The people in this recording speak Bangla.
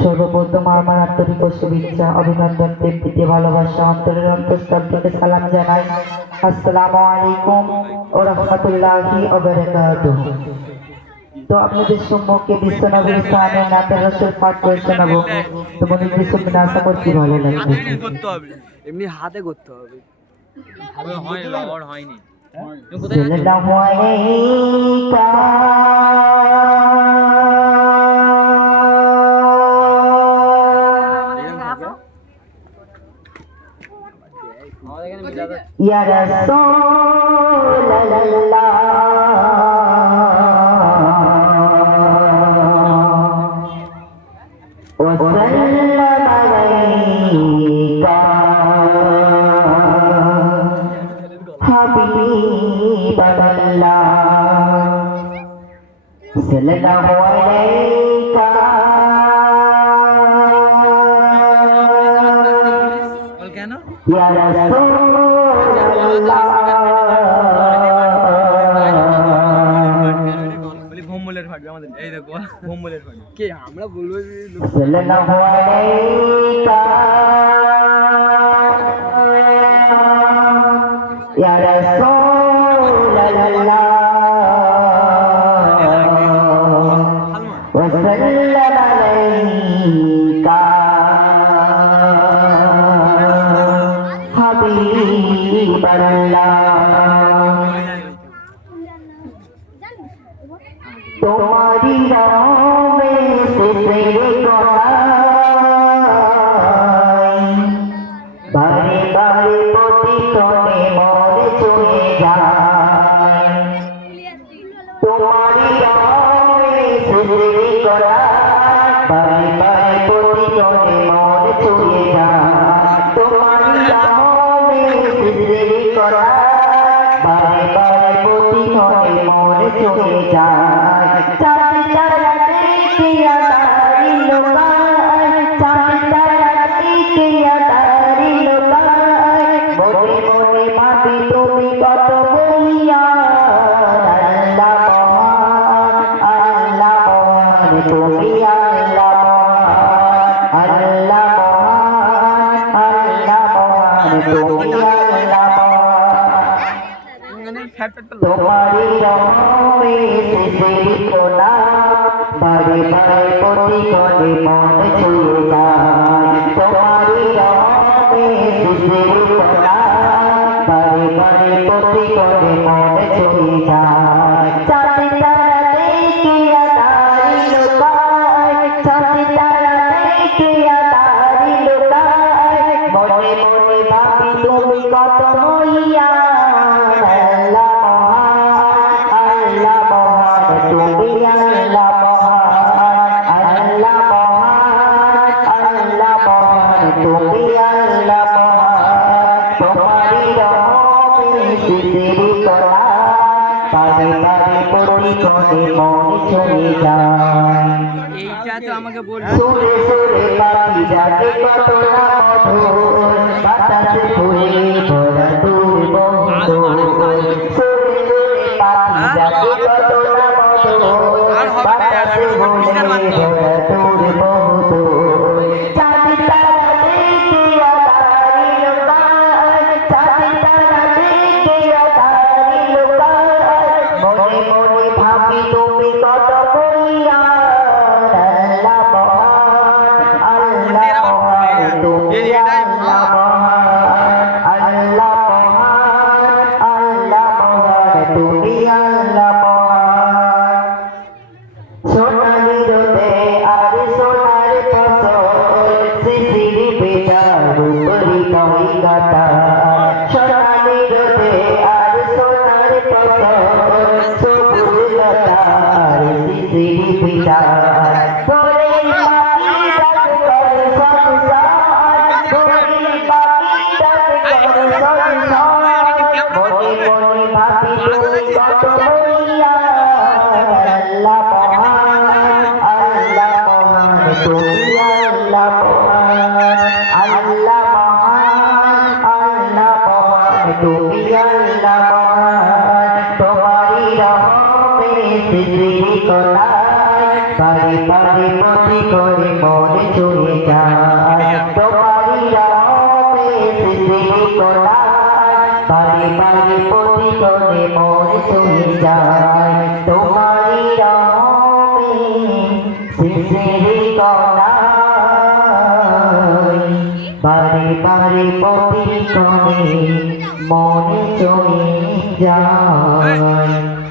সর্বপ্রথম আমার আন্তরিক শুভেচ্ছা অভিনন্দন প্রেম প্রীতি ভালোবাসা অন্তরের অন্তঃস্থল থেকে সালাম জানাই। আসসালামু আলাইকুম ও রহমতুল্লাহি তো আপনাদের সম্মুখে বিশ্বনবীর সামনে নাতের রসুল পাঠ করে শোনাবো। তো মনে কিছু আশা করছি ভালো লাগবে। এমনি হাতে করতে হবে। হয়নি। lòng ngoài đây ta Ya Rasul হাবিবাল্লাহ সাল্লাল্লাহু আলাইকা বল কেন ইয়া ভোমলের ফাটবে আমাদের এই দেখো ভোমলের ফাটবে কে আমরা বলব যে লোক- সাল্লাল্লাহু আলাইকা তোমারি নামে গড়াই বারে বারে প্রতিক্ষণে মরে চলে যায়। তোমারি নামে গড়াই বারে বারে চলে যায়। চলে যায়। চাঁদ তারা দেখে আদারি লোকায়। চাঁদ তারা দেখে আদারি লোকায়। কত কোনা বারে বারে প্রতি কোণে মন ছুঁয়ে যায়। তোমারি রহমে শেষের কোনা বারে করা পারে পারে পরিচনে মন ছুঁয়ে যায়। এইটা তো আমাকে বলবে। সুরে সুরে পাখি ডাকে কত মধুর বাতাসে ফুলে ভরা দূর বন্ধু সুরে সুরে পাখি ডাকে কত মধুর বাতাসে ফুলে ভরা দূর বন্ধু সোনার ফসল শিশির বেটার উপরি নই গাতা সোনালি রোদে আর সোনার ফসল সবুজ লতার শিশির বেটার ভাবি তুমি কত বইয়া আল্লাহ আল্লাহ মহান তোমারি রহমে সৃষ্টি করা মনে চলে যায় তোমারই রবে সৃষ্টি করা বারে বারে প্রতি করে মনে চলে যায় তোমারই রবে সৃষ্টি করা বারে বারে প্রতি মনে চলে যায়।